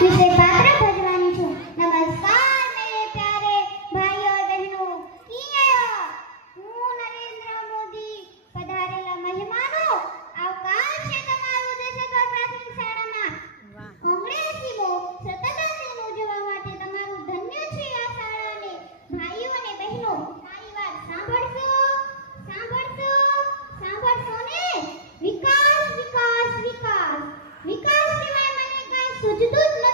વિશે પાત્ર ભજવાની છું। નમસ્કાર मेरे प्यारे भाई और बहनों, હું નરેન્દ્ર મોદી પધારેલા મહેમાનો, આવકાર છે તમારું દેશેશ્વર પ્રાથમિક શાળામાં। 79મો સ્વતંત્રતા દિન ઉજવવા માટે તમારું ધન્ય છે આ શાળાને। ભાઈઓ અને બહેનો, મારી વાત સાંભળશો ને? વિકાસ વિકાસ વિકાસ, વિકાસ સિવાય મને કાંઈ સૂઝતું જ